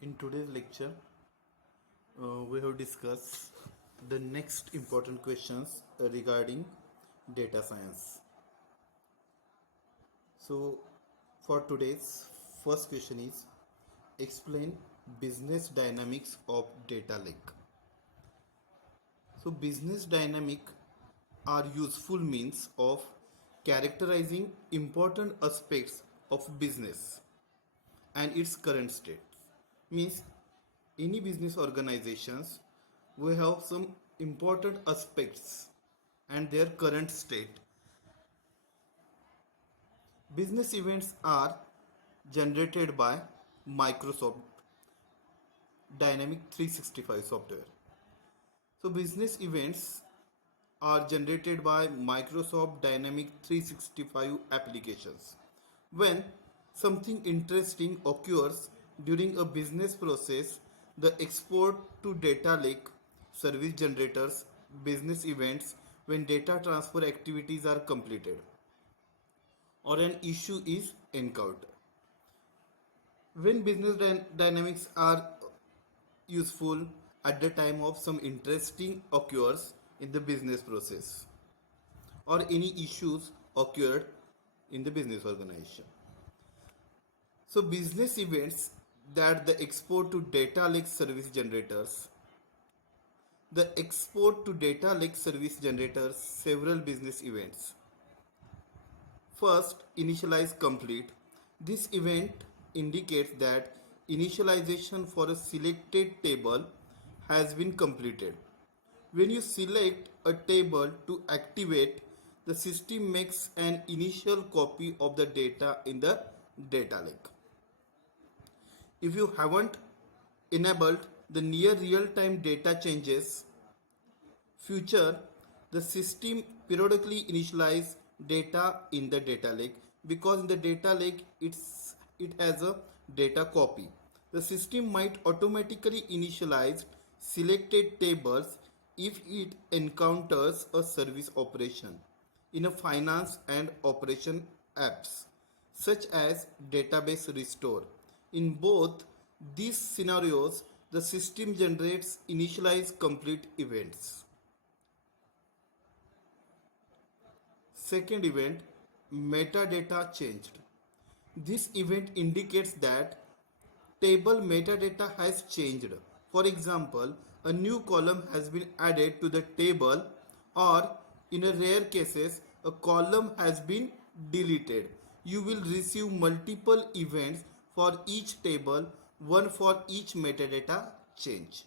In today's lecture, we have discussed the next important questions regarding data science. So, for today's first question is explain business dynamics of data lake. So, business dynamic are useful means of characterizing important aspects of business and its current state. Means any business organizations we have some important aspects and their current state. Business events are generated by Microsoft Dynamic 365 software. So business events are generated by Microsoft Dynamic 365 applications. When something interesting occurs during a business process, the export to data lake, service generators, business events, when data transfer activities are completed or an issue is encountered. When business dynamics are useful at the time of some interesting occurs in the business process or any issues occurred in the business organization. So business events that the export to data lake service generators. The export to data lake service generators several business events. First, initialize complete. This event indicates that initialization for a selected table has been completed. When you select a table to activate, the system makes an initial copy of the data in the data lake. If you haven't enabled the near real-time data changes feature, the system periodically initialize data in the data lake because in the data lake it has a data copy. The system might automatically initialize selected tables if it encounters a service operation in a finance and operation apps such as database restore. In both these scenarios, the system generates initialize complete events. Second event, metadata changed. This event indicates that table metadata has changed. For example, a new column has been added to the table, or in a rare cases, a column has been deleted. You will receive multiple events for each table, one for each metadata change.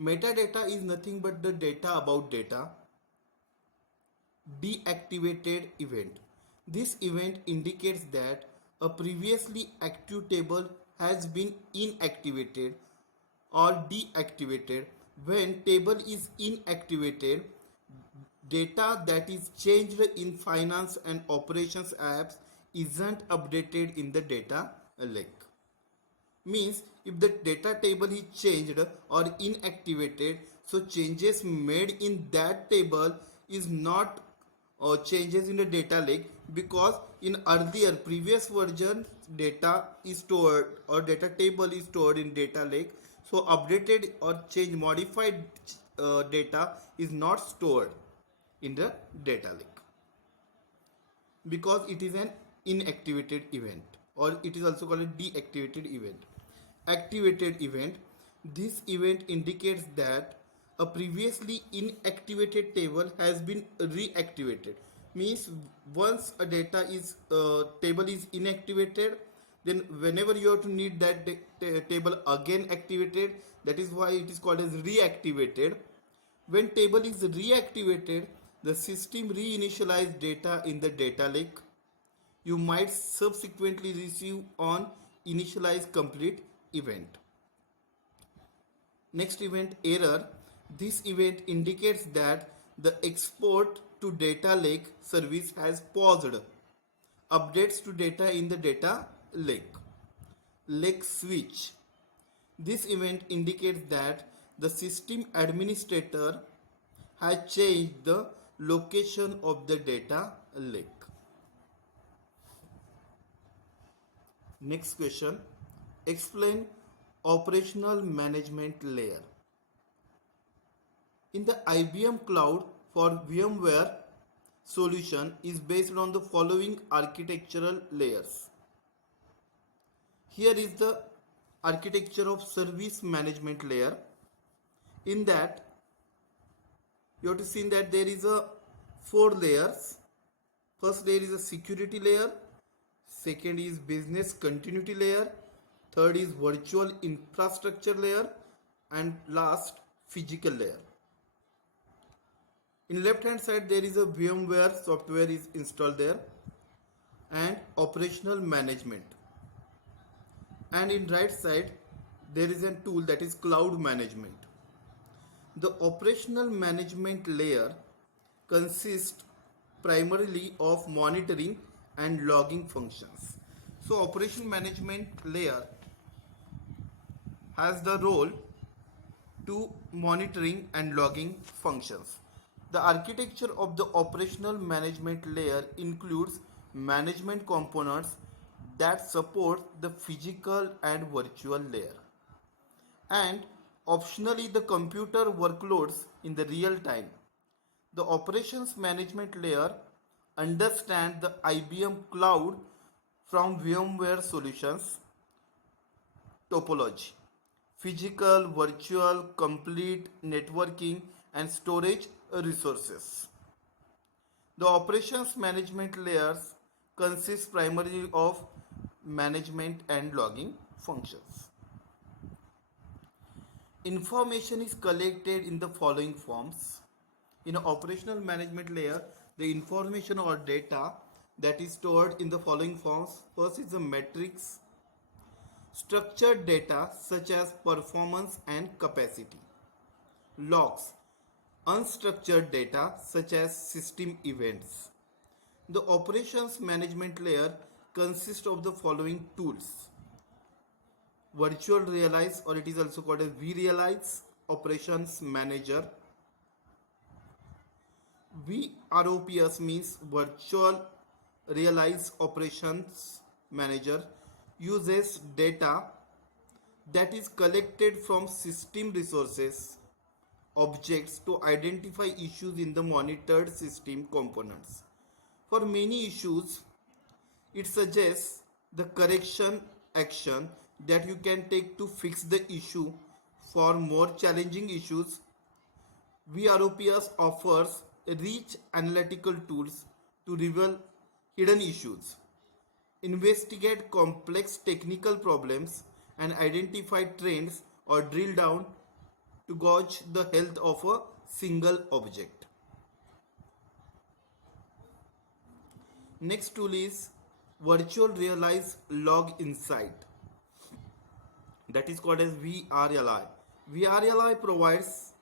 Metadata is nothing but the data about data. Deactivated event. This event indicates that a previously active table has been inactivated or deactivated. When table is inactivated, data that is changed in finance and operations apps isn't updated in the data lake. Means if the data table is changed or inactivated, so changes made in that table is not changes in the data lake, because in earlier previous version data is stored or data table is stored in data lake, so updated or change modified data is not stored in the data lake because it is an inactivated event, or it is also called a deactivated event. Activated event. This event indicates that a previously inactivated table has been reactivated. Means once a data is table is inactivated, then whenever you have to need that table again activated, that is why it is called as reactivated. When table is reactivated, the system reinitialize data in the data lake. You might subsequently receive on initialize complete event. Next event, error. This event indicates that the export to data lake service has paused. Updates to data in the data lake. Lake switch. This event indicates that the system administrator has changed the location of the data lake. Next question. explain operational management layer. In the IBM Cloud for VMware solution is based on the following architectural layers. Here is the architecture of service management layer. In that, you have to see that there is a four layers. First layer is a security layer, second is business continuity layer, third is virtual infrastructure layer, and last physical layer. In left hand side there is a VMware software is installed there and operational management, and in right side there is a tool that is cloud management. The operational management layer consists primarily of monitoring and logging functions. So operation management layer has the role to monitoring and logging functions. The architecture of the operational management layer includes management components that support the physical and virtual layer, and optionally the computer workloads in the real time. The operations management layer understands the IBM cloud from VMware solutions topology, physical, virtual, complete networking, and storage resources. The operations management layers consist primarily of management and logging functions. Information is collected in the following forms. In an operational management layer, the information or data that is stored in the following forms. First is the metrics, structured data such as performance and capacity. Logs, unstructured data such as system events. The operations management layer consists of the following tools. Virtual Realize, or it is also called as vRealize Operations Manager. VROPS means Virtual Realize Operations Manager uses data that is collected from system resources objects to identify issues in the monitored system components. For many issues, it suggests the correction action that you can take to fix the issue. For more challenging issues, VROPS offers rich analytical tools to reveal hidden issues, investigate complex technical problems, and identify trends or drill down to gauge the health of a single object. Next tool is Virtual Realize Log Insight, that is called as VRLI. VRLI provides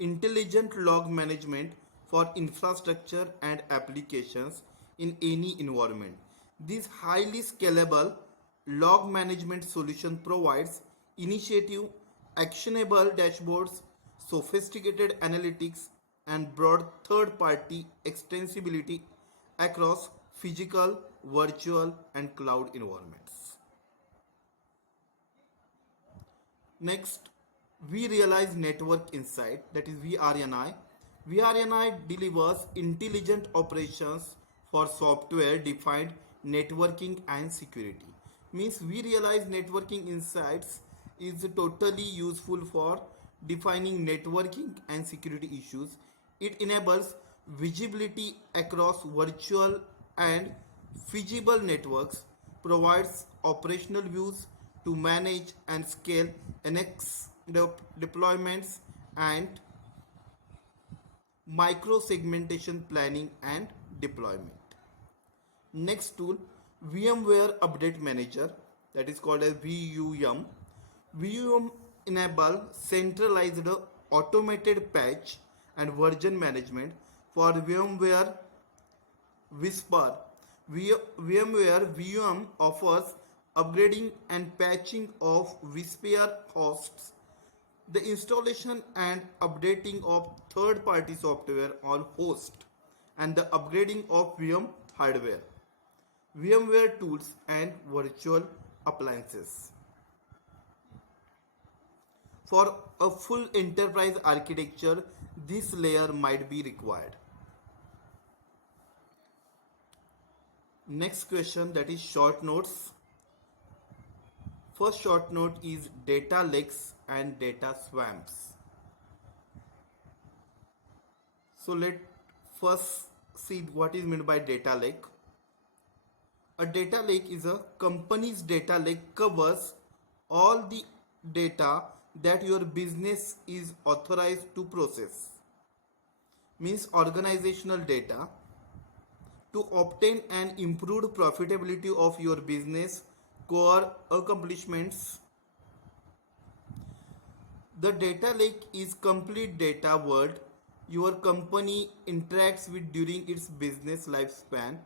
intelligent log management for infrastructure and applications in any environment. This highly scalable log management solution provides initiative, actionable dashboards, sophisticated analytics, and broad third-party extensibility across physical, virtual, and cloud environments. Next, vRealize Network Insight, that is VRNI. VRNI delivers intelligent operations for software-defined networking and security. Means vRealize Networking Insights is totally useful for defining networking and security issues. It enables visibility across virtual and physical networks, provides operational views to manage and scale NX deployments, and micro segmentation planning and deployment. Next tool, VMware Update Manager, that is called as VUM. VUM enable centralized automated patch and version management for VMware Whisper. VMware VUM offers upgrading and patching of Whisper hosts, the installation and updating of third-party software on host, and the upgrading of VM hardware, VMware tools, and virtual appliances. For a full enterprise architecture, this layer might be required. Next question, that is short notes. First short note is data lakes and data swamps. So let first see what is meant by data lake. A data lake is a company's data lake covers all the data that your business is authorized to process. Means organizational data to obtain an improved profitability of your business core accomplishments. The data lake is complete data world your company interacts with during its business lifespan.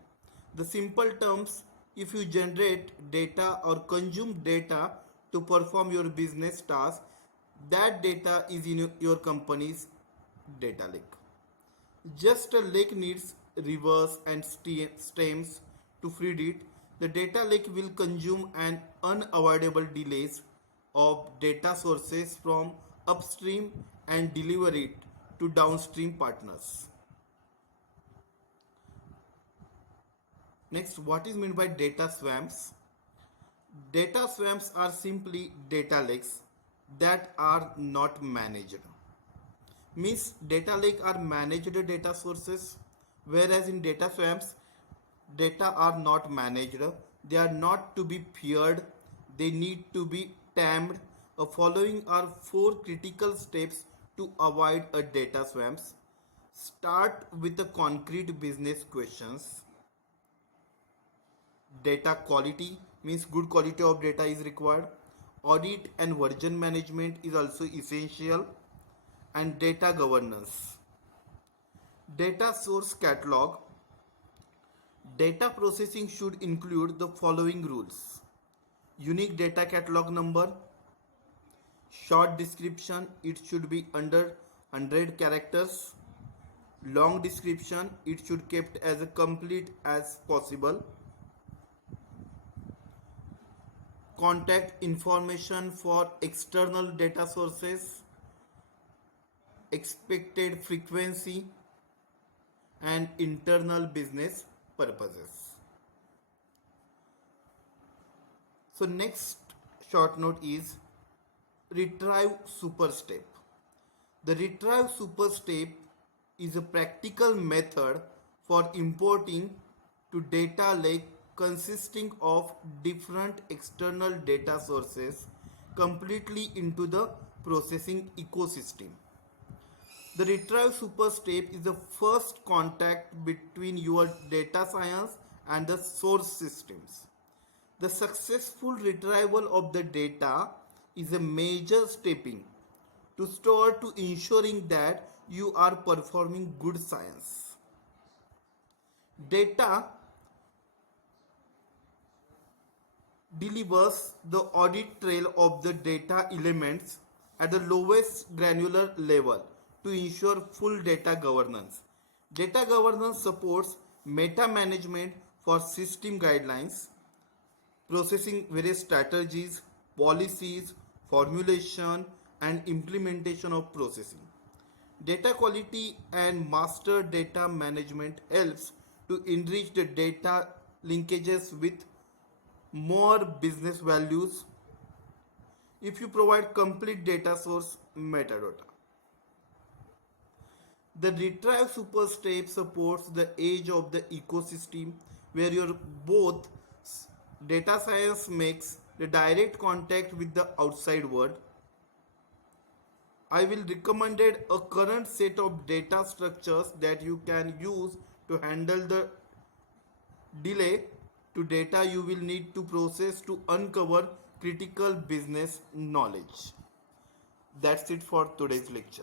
The simple terms, if you generate data or consume data to perform your business task, that data is in your company's data lake. Just a lake needs rivers and streams to feed it. The data lake will consume an unavoidable delays of data sources from upstream and deliver it to downstream partners. Next, what is meant by data swamps? Data swamps are simply data lakes that are not managed. Means data lake are managed data sources, whereas in data swamps data are not managed, they are not to be feared, they need to be tamed. Following are four critical steps to avoid a data swamps. Start with the concrete business questions. Data quality means good quality of data is required. Audit and version management is also essential. And data governance. Data source catalog. Data processing should include the following rules: unique data catalog number, short description, it should be under 100 characters, long description, it should kept as complete as possible, contact information for external data sources, expected frequency, and internal business purposes. So next short note is retrieve super step. The retrieve super step is a practical method for importing to data lake consisting of different external data sources completely into the processing ecosystem. The retrieve super step is the first contact between your data science and the source systems. The successful retrieval of the data is a major stepping to store to ensuring that you are performing good science. Data delivers the audit trail of the data elements at the lowest granular level to ensure full data governance. Data governance supports meta management for system guidelines, processing various strategies, policies, formulation, and implementation of processing. Data quality and master data management helps to enrich the data linkages with more business values if you provide complete data source metadata. The retrieve super step supports the edge of the ecosystem where your both data science makes the direct contact with the outside world. I will recommend a current set of data structures that you can use to handle the delay to data you will need to process to uncover critical business knowledge. That's it for today's lecture.